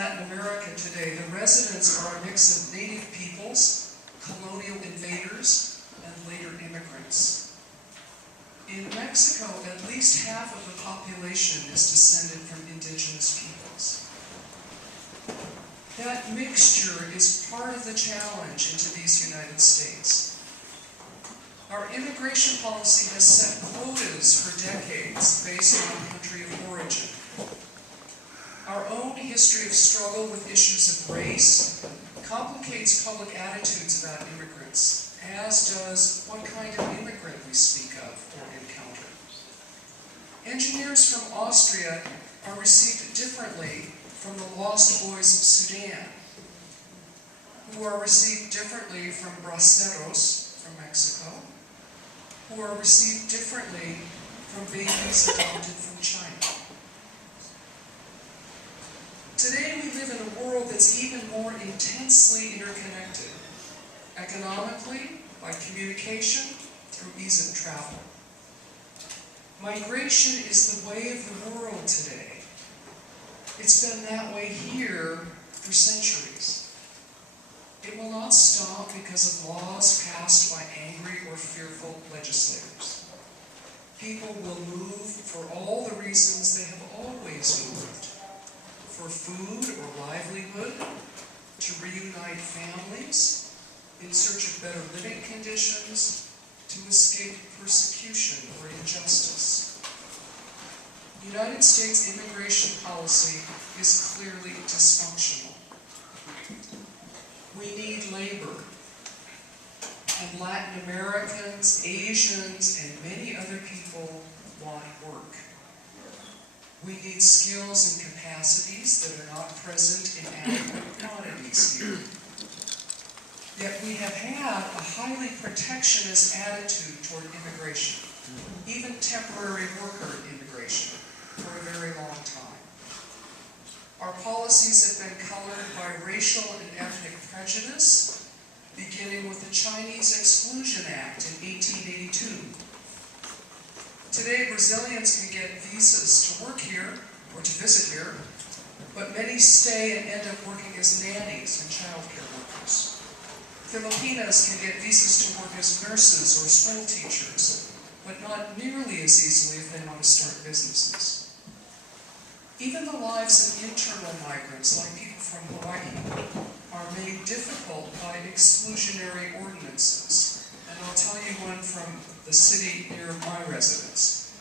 Latin America today, the residents are a mix of native peoples, colonial invaders, and later immigrants. In Mexico, at least half of the population is descended from indigenous peoples. That mixture is part of the challenge into these United States. Our immigration policy has set quotas for decades based on country of origin. Our own history of struggle with issues of race complicates public attitudes about immigrants, as does what kind of immigrant we speak of or encounter. Engineers from Austria are received differently from the lost boys of Sudan, who are received differently from braceros from Mexico, who are received differently from babies adopted from China. Today we live in a world that's even more intensely interconnected, economically, by communication, through ease of travel. Migration is the way of the world today. It's been that way here for centuries. It will not stop because of laws passed by angry or fearful legislators. People will move for all the reasons they have always moved. For food or livelihood, to reunite families, in search of better living conditions, to escape persecution or injustice. The United States immigration policy is clearly dysfunctional. We need labor, and Latin Americans, Asians, and many other people want work. We need skills and capacities that are not present in adequate quantities here. Yet we have had a highly protectionist attitude toward immigration, even temporary worker immigration, for a very long time. Our policies have been colored by racial and ethnic prejudice, beginning with the Chinese Exclusion Act in 1882. Today, Brazilians can get visas to work here or to visit here, but many stay and end up working as nannies and childcare workers. Filipinas can get visas to work as nurses or school teachers, but not nearly as easily if they want to start businesses. Even the lives of internal migrants, like people from Hawaii, are made difficult by exclusionary ordinances. And I'll tell you one from the city near my residence.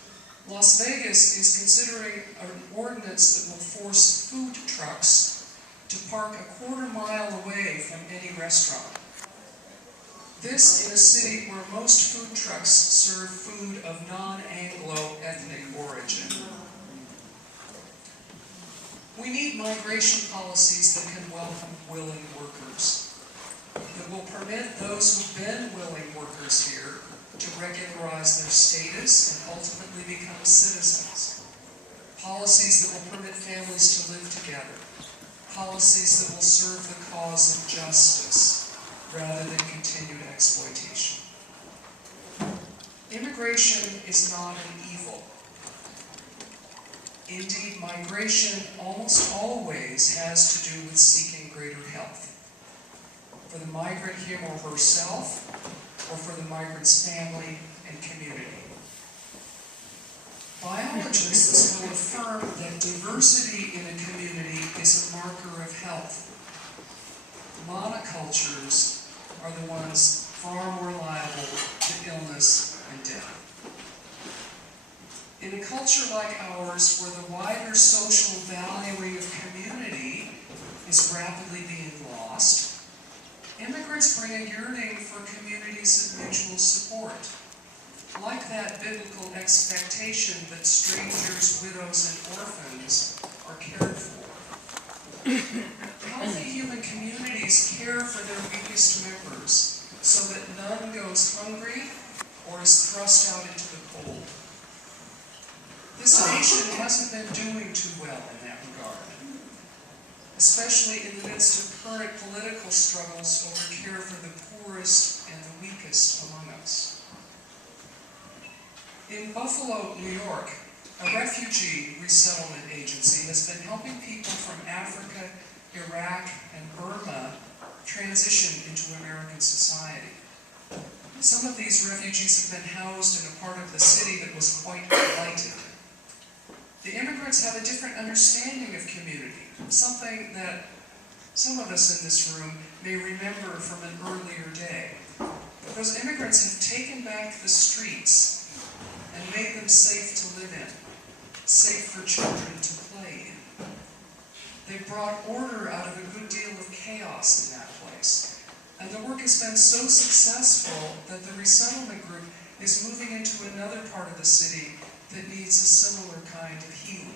Las Vegas is considering an ordinance that will force food trucks to park a quarter-mile away from any restaurant. This in a city where most food trucks serve food of non-Anglo ethnic origin. We need migration policies that can welcome willing workers, that will permit those who've been willing workers here to regularize their status and ultimately become citizens. Policies that will permit families to live together. Policies that will serve the cause of justice rather than continued exploitation. Immigration is not an evil. Indeed, migration almost always has to do with seeking greater health. For the migrant, him or herself, or for the migrant's family and community. Biologists will affirm that diversity in a community is a marker of health. Monocultures are the ones far more liable to illness and death. In a culture like ours, where the wider social valuing of community is rapidly being lost, immigrants bring a yearning for communities of mutual support, like that biblical expectation that strangers, widows, and orphans are cared for. Healthy human communities care for their weakest members so that none goes hungry or is thrust out into the cold. This nation hasn't been doing too well in that regard, especially in the midst of current political struggles over care for the poorest and the weakest among us. In Buffalo, New York, a refugee resettlement agency has been helping people from Africa Iraq, and Burma transition into American society. Some of these refugees have been housed in a part of the city that was quite blighted. The immigrants have a different understanding of community, something that some of us in this room may remember from an earlier day. Those immigrants have taken back the streets and made them safe to live in, safe for children to play in. They brought order out of a good deal of chaos in that place. And the work has been so successful that the resettlement group is moving into another part of the city that needs a similar kind of healing.